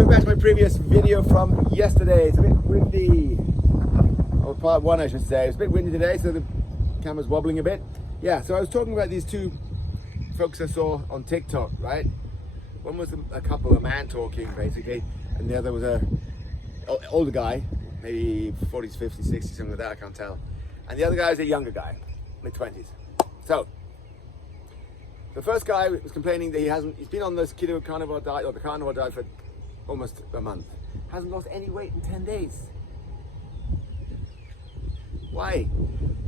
Going back to my previous video from yesterday, it's a bit windy, or part one I should say. It's a bit windy today, so the camera's wobbling a bit. Yeah, so I was talking about these two folks I saw on TikTok, right? One was a couple, a man talking basically, and the other was a older guy, maybe 40s, 50s, 60s, something like that, I can't tell. And the other guy is a younger guy, mid-20s. So, the first guy was complaining that he's been on this Keto Carnivore Diet, or the Carnivore Diet, for almost a month. Hasn't lost any weight in 10 days. Why?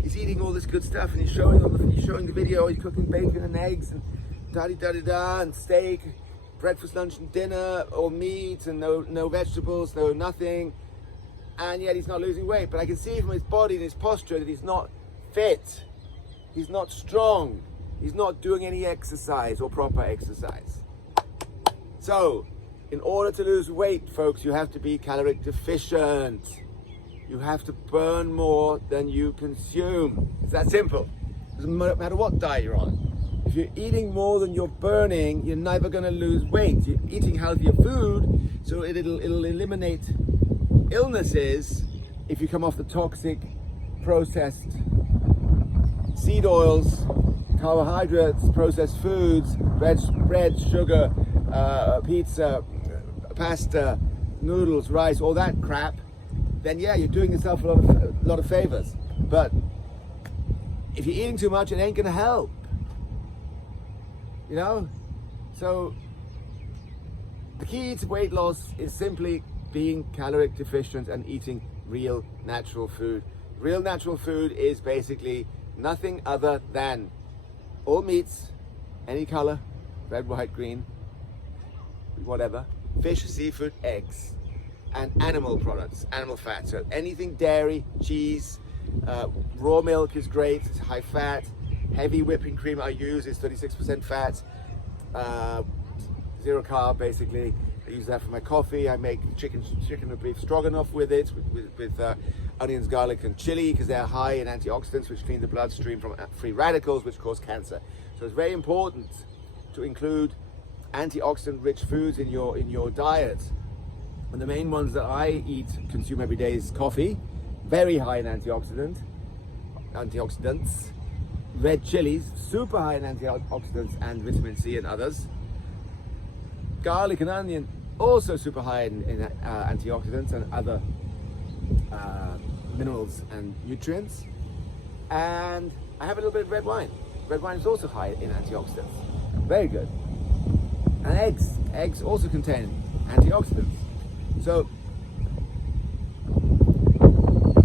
He's eating all this good stuff and he's showing the video, he's cooking bacon and eggs and da-di-da-di-da and steak, breakfast, lunch and dinner, all meat and no vegetables, no nothing. And yet he's not losing weight. But I can see from his body and his posture that he's not fit. He's not strong. He's not doing any exercise or proper exercise. So, in order to lose weight, folks, you have to be caloric deficient. You have to burn more than you consume. It's that simple. Doesn't matter what diet you're on. If you're eating more than you're burning, you're never going to lose weight. You're eating healthier food, so it'll eliminate illnesses if you come off the toxic, processed seed oils, carbohydrates, processed foods, bread, sugar, pizza, pasta, noodles, rice, all that crap. Then yeah, you're doing yourself a lot of favors. But if you're eating too much, it ain't gonna help. You know? So the key to weight loss is simply being caloric deficient and eating real natural food. Real natural food is basically nothing other than all meats, any color, red, white, green, whatever, fish, seafood, eggs, and animal products, animal fat. So anything dairy, cheese, raw milk is great, it's high fat. Heavy whipping cream I use is 36% fat, zero carb basically. I use that for my coffee. I make chicken and beef stroganoff with it, with onions, garlic, and chili, because they're high in antioxidants, which clean the bloodstream from free radicals, which cause cancer. So it's very important to include antioxidant-rich foods in your diet. And the main ones that I consume every day is coffee, very high in antioxidants. Red chilies, super high in antioxidants and vitamin C and others. Garlic and onion, also super high in antioxidants and other minerals and nutrients. And I have a little bit of red wine. Red wine is also high in antioxidants. Very good. And eggs also contain antioxidants. So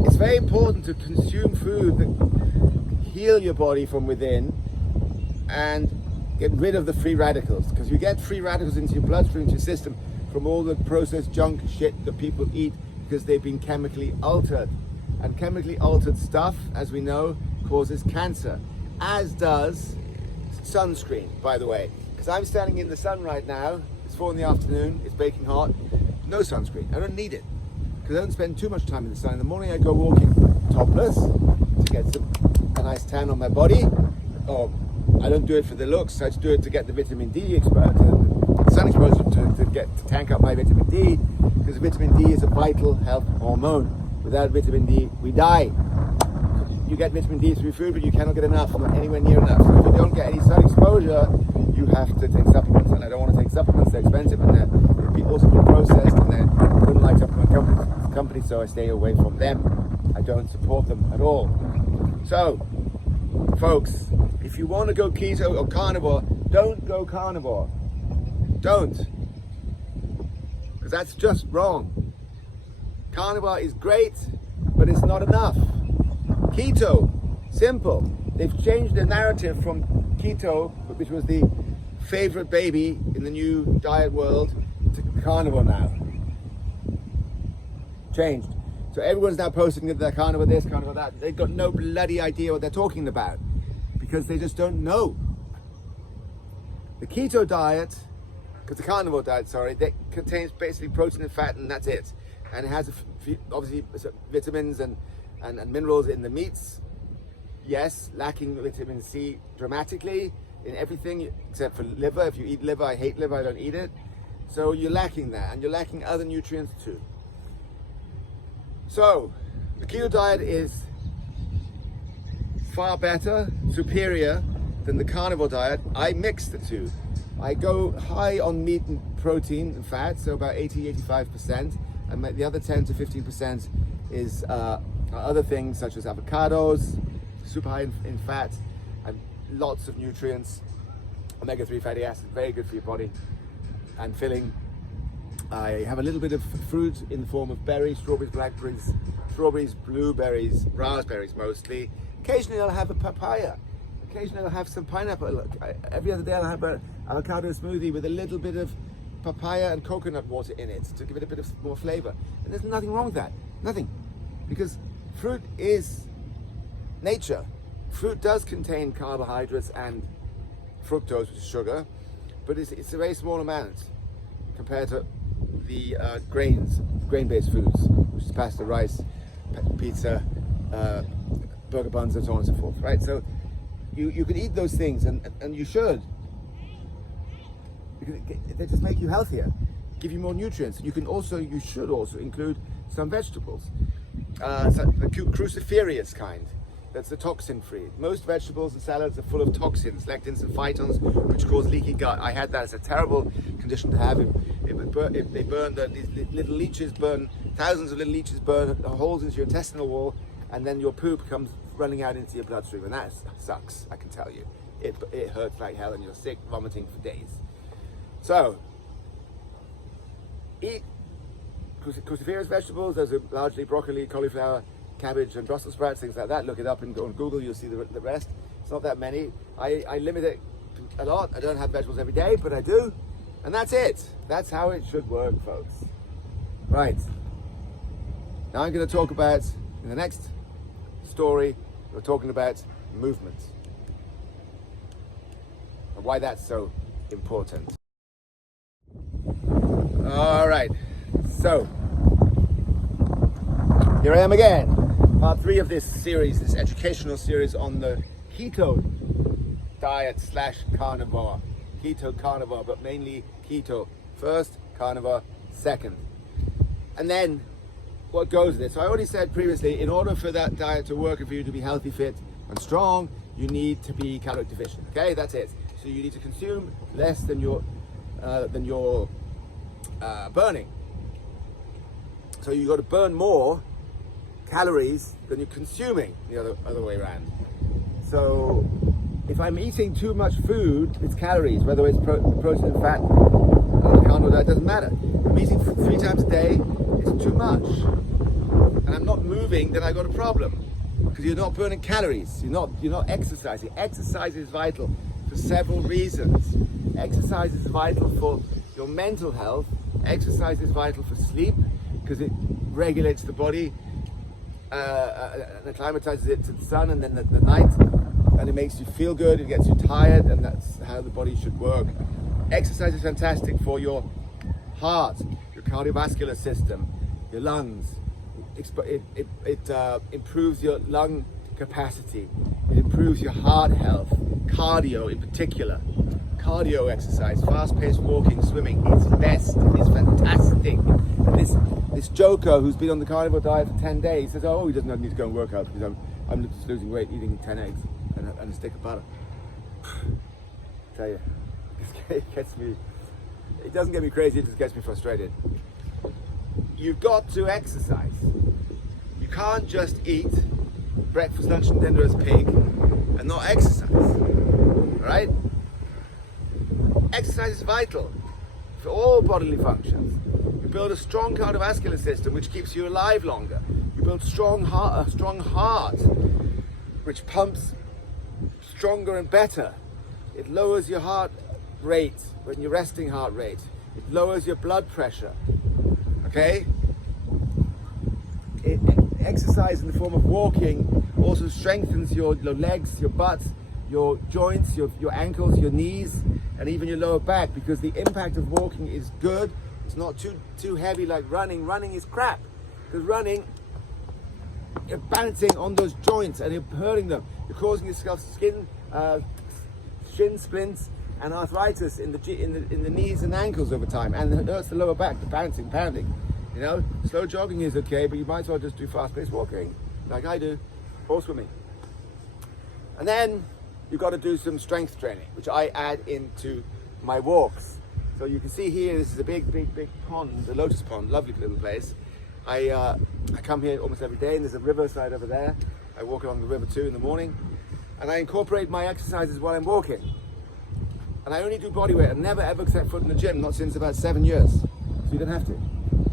it's very important to consume food that heal your body from within and get rid of the free radicals, because you get free radicals into your bloodstream, into your system, from all the processed junk shit that people eat because they've been chemically altered. And chemically altered stuff, as we know, causes cancer, as does sunscreen, by the way. Because I'm standing in the sun right now, it's 4 in the afternoon, it's baking hot, no sunscreen. I don't need it, because I don't spend too much time in the sun. In the morning I go walking topless to get a nice tan on my body, or I don't do it for the looks, I just do it to get the vitamin D sun exposure, to tank up my vitamin D, because vitamin D is a vital health hormone. Without vitamin D, we die. You get vitamin D through food, but you cannot get enough, not anywhere near enough. So if you don't get any sun exposure, you have to take supplements, and I don't want to take supplements, they're expensive, and they're also been processed, and they wouldn't like supplement companies, so I stay away from them. I don't support them at all. So, folks, if you want to go keto or carnivore, don't go carnivore. Don't. Because that's just wrong. Carnivore is great, but it's not enough. Keto, simple. They've changed the narrative from keto, which was the favorite baby in the new diet world, to carnivore now. Changed. So everyone's now posting that they're carnivore this, carnivore that. They've got no bloody idea what they're talking about, because they just don't know. The keto diet, because the carnivore diet, that contains basically protein and fat, and that's it. And it has obviously vitamins and minerals in the meats. Yes, lacking vitamin C dramatically in everything except for liver. If you eat liver, I hate liver, I don't eat it. So you're lacking that, and you're lacking other nutrients too. So the keto diet is far better, superior than the carnivore diet. I mix the two. I go high on meat and protein and fat, so about 80-85%, and the other 10 to 15% is other things such as avocados, super high in fat, and lots of nutrients, omega-3 fatty acids, very good for your body, and filling. I have a little bit of fruit in the form of berries, strawberries, blackberries, blueberries, raspberries mostly. Occasionally I'll have a papaya. Occasionally I'll have some pineapple. Every other day I'll have an avocado smoothie with a little bit of papaya and coconut water in it to give it a bit of more flavor. And there's nothing wrong with that. Nothing. Because fruit is nature. Fruit does contain carbohydrates and fructose, which is sugar, but it's a very small amount compared to the grain-based foods, which is pasta, rice, pizza, burger buns, and so on and so forth, right? So you can eat those things, and you should, because they just make you healthier, give you more nutrients. You should also include some vegetables, so the cruciferous kind. That's the toxin-free. Most vegetables and salads are full of toxins, lectins and phytons, which cause leaky gut. I had that as a terrible condition to have. They burn, these little leeches burn, thousands of little leeches burn holes into your intestinal wall, and then your poop comes running out into your bloodstream, and that sucks, I can tell you. It hurts like hell, and you're sick, vomiting for days. So, eat cruciferous vegetables. Those are largely broccoli, cauliflower, cabbage and Brussels sprouts, things like that. Look it up and go on Google, you'll see the rest. It's not that many. I limit it a lot. I don't have vegetables every day, but I do. And that's it. That's how it should work, folks. Right. Now I'm going to talk about, in the next story, we're talking about movement. And why that's so important. All right. So, here I am again. Part 3 of this series, this educational series on the keto diet / carnivore. Keto, carnivore, but mainly keto first, carnivore second. And then what goes with it. So I already said previously, in order for that diet to work and for you to be healthy, fit and strong, you need to be caloric deficient. Okay, that's it. So you need to consume less than you're burning. So you got to burn more calories than you're consuming, the other way around. So if I'm eating too much food, it's calories, whether it's protein and fat, carnivore diet, doesn't matter. I'm eating 3 times a day, it's too much. And I'm not moving, then I got a problem. Because you're not burning calories, you're not exercising. Exercise is vital for several reasons. Exercise is vital for your mental health. Exercise is vital for sleep, because it regulates the body, and acclimatizes it to the sun and then the night, and it makes you feel good, it gets you tired, and that's how the body should work. Exercise is fantastic for your heart, your cardiovascular system, your lungs. It improves your lung capacity, it improves your heart health, cardio in particular. Cardio exercise, fast-paced walking, swimming is best, it's fantastic. And this joker who's been on the carnivore diet for 10 days says, oh, he doesn't need to go and work out because I'm just losing weight eating 10 eggs and a stick of butter. I tell you, it gets me, it doesn't get me crazy, it just gets me frustrated. You've got to exercise. You can't just eat breakfast, lunch and dinner as pig and not exercise, all right? Exercise is vital for all bodily functions. You build a strong cardiovascular system which keeps you alive longer. You build a strong heart which pumps stronger and better. It lowers your heart rate when you're resting heart rate. It lowers your blood pressure. Okay? Exercise in the form of walking also strengthens your legs, your butt, your joints, your ankles, your knees, and even your lower back, because the impact of walking is good. It's not too heavy like running. Running is crap, because running, you're balancing on those joints and you're hurting them. You're causing yourself shin splints and arthritis in the knees and ankles over time, and it hurts the lower back, the bouncing, pounding. You know, slow jogging is okay, but you might as well just do fast-paced walking, like I do, or swimming. And then you've got to do some strength training, which I add into my walks. So you can see here, this is a big pond, the Lotus Pond, lovely little place. I come here almost every day, and there's a riverside over there. I walk along the river too in the morning, and I incorporate my exercises while I'm walking. And I only do body weight. I've never ever set foot in the gym, not since about 7 years. So you don't have to.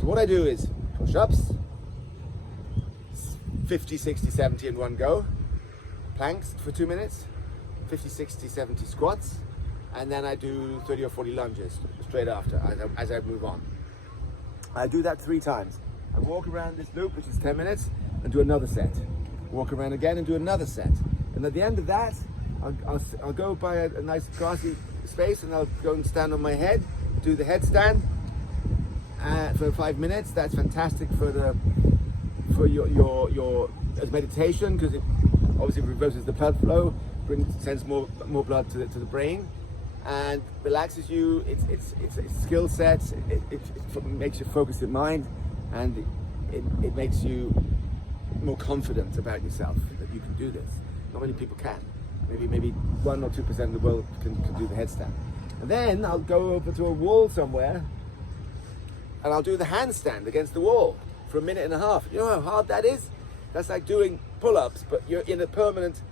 So what I do is push-ups, 50, 60, 70 in one go, planks for 2 minutes, 50, 60, 70 squats, and then I do 30 or 40 lunges straight after as I move on. I do that 3 times. I walk around this loop, which is 10 minutes, and do another set. Walk around again and do another set. And at the end of that, I'll go by a nice grassy space, and I'll go and stand on my head, do the headstand for 5 minutes. That's fantastic for your as meditation, because it obviously reverses the blood flow, sends more blood to the brain, and relaxes you. It's a skill set. It makes you focus your mind, and it makes you more confident about yourself that you can do this. Not many people can. Maybe 1 or 2% of the world can do the headstand. And then I'll go over to a wall somewhere, and I'll do the handstand against the wall for 1.5 minutes. You know how hard that is? That's like doing pull-ups, but you're in a permanent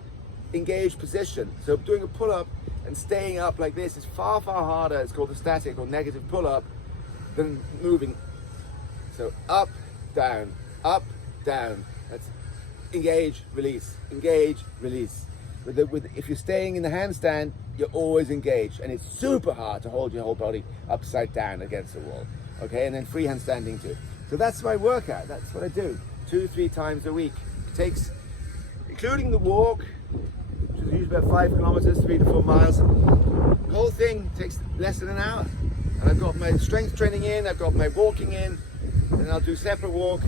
engaged position. So doing a pull-up and staying up like this is far harder. It's called a static or negative pull-up than moving. So up, down, up, down. That's engage, release, engage, release. If you're staying in the handstand, you're always engaged, and it's super hard to hold your whole body upside down against the wall. Okay, and then freehand standing too. So that's my workout. That's what I do 2-3 times a week. It takes, including the walk, which is usually about 5 kilometers, 3 to 4 miles. The whole thing takes less than an hour. And I've got my strength training in, I've got my walking in, and I'll do separate walk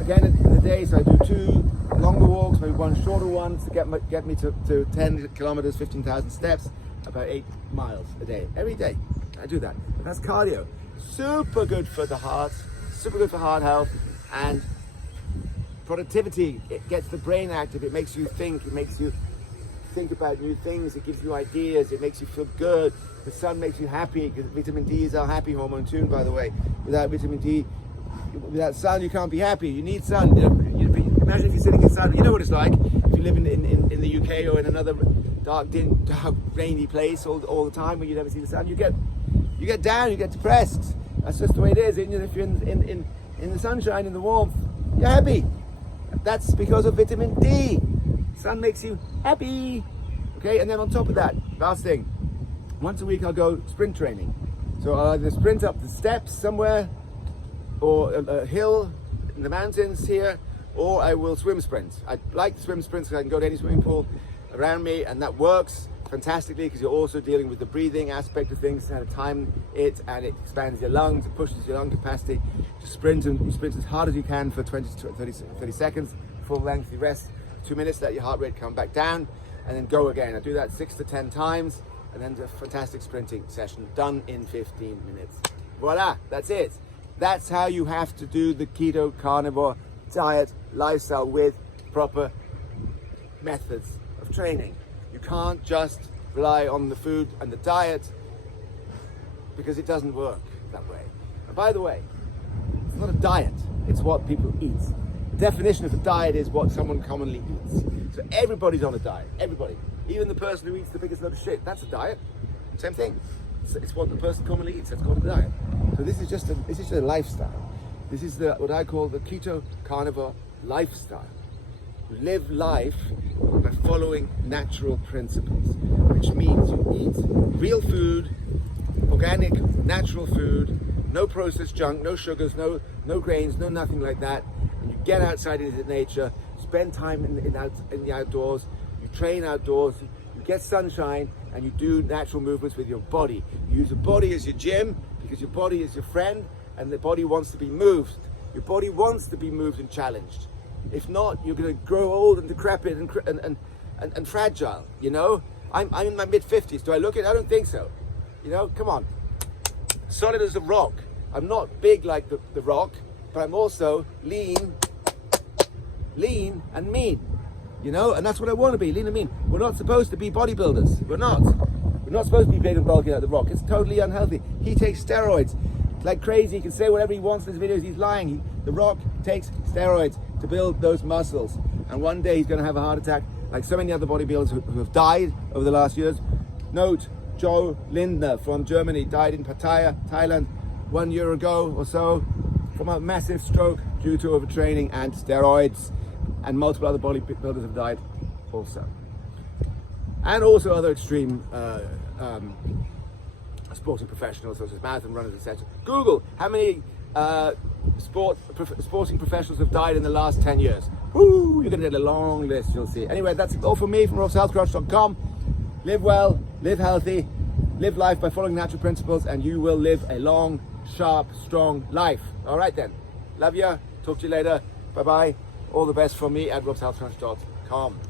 again in the day. So I do 2 longer walks, maybe 1 shorter one to get me to 10 kilometers, 15,000 steps, about 8 miles a day, every day. I do that. That's cardio. Super good for the heart, super good for heart health, and productivity. It gets the brain active. It makes you think. It makes you think about new things. It gives you ideas. It makes you feel good. The sun makes you happy, because vitamin D is our happy hormone too, by the way. Without vitamin D, without sun, you can't be happy. You need sun. Imagine if you're sitting in sun. You know what it's like if you live in the UK or in another dark, rainy place all the time where you never see the sun. You get down. You get depressed. That's just the way it is. And if you're in the sunshine, in the warmth, you're happy. That's because of vitamin D. Sun makes you happy. Okay, and then on top of that, last thing, once a week I'll go sprint training. So I'll either sprint up the steps somewhere, or a hill in the mountains here, or I will swim sprint. I like to swim sprints because I can go to any swimming pool around me, and that works fantastically because you're also dealing with the breathing aspect of things, how to time it, and it expands your lungs, it pushes your lung capacity. Just sprint, and you sprint as hard as you can for 20 to 30 seconds, full length. You rest 2 minutes, let your heart rate come back down, and then go again. I do that 6 to 10 times, and then a fantastic sprinting session done in 15 minutes. Voila, that's it. That's how you have to do the keto carnivore diet lifestyle with proper methods of training. You can't just rely on the food and the diet, because it doesn't work that way. And by the way, it's not a diet, it's what people eat. The definition of a diet is what someone commonly eats. So everybody's on a diet, everybody. Even the person who eats the biggest load of shit, that's a diet. Same thing. It's what the person commonly eats, that's called a diet. So this is just a lifestyle. This is what I call the keto carnivore lifestyle. You live life by following natural principles, which means you eat real food, organic, natural food, no processed junk, no sugars, no grains, no nothing like that. And you get outside into nature, spend time in the outdoors, you train outdoors, you get sunshine, and you do natural movements with your body. You use the body as your gym, because your body is your friend, and the body wants to be moved. Your body wants to be moved and challenged. If not, you're going to grow old and decrepit and fragile, you know? I'm in my mid-50s. Do I look it? I don't think so. You know, come on. Solid as a rock. I'm not big like the Rock, but I'm also lean and mean. You know, and that's what I want to be, lean and mean. We're not supposed to be bodybuilders. We're not. We're not supposed to be big and bulky like the Rock. It's totally unhealthy. He takes steroids like crazy. He can say whatever he wants in his videos. He's lying. The Rock takes steroids to build those muscles. And one day he's going to have a heart attack like so many other bodybuilders who have died over the last years. Note, Joe Lindner from Germany died in Pattaya, Thailand, 1 year ago or so from a massive stroke due to overtraining and steroids. And multiple other bodybuilders have died also. And also other extreme sporting professionals such as marathon runners, etc. Google how many sporting professionals have died in the last 10 years. Woo, you're going to get a long list, you'll see. Anyway, that's all from me, from robshealthcrunch.com. Live well, live healthy, live life by following natural principles, and you will live a long, sharp, strong life. All right then. Love ya. Talk to you later. Bye-bye. All the best from me at robshealthcrunch.com.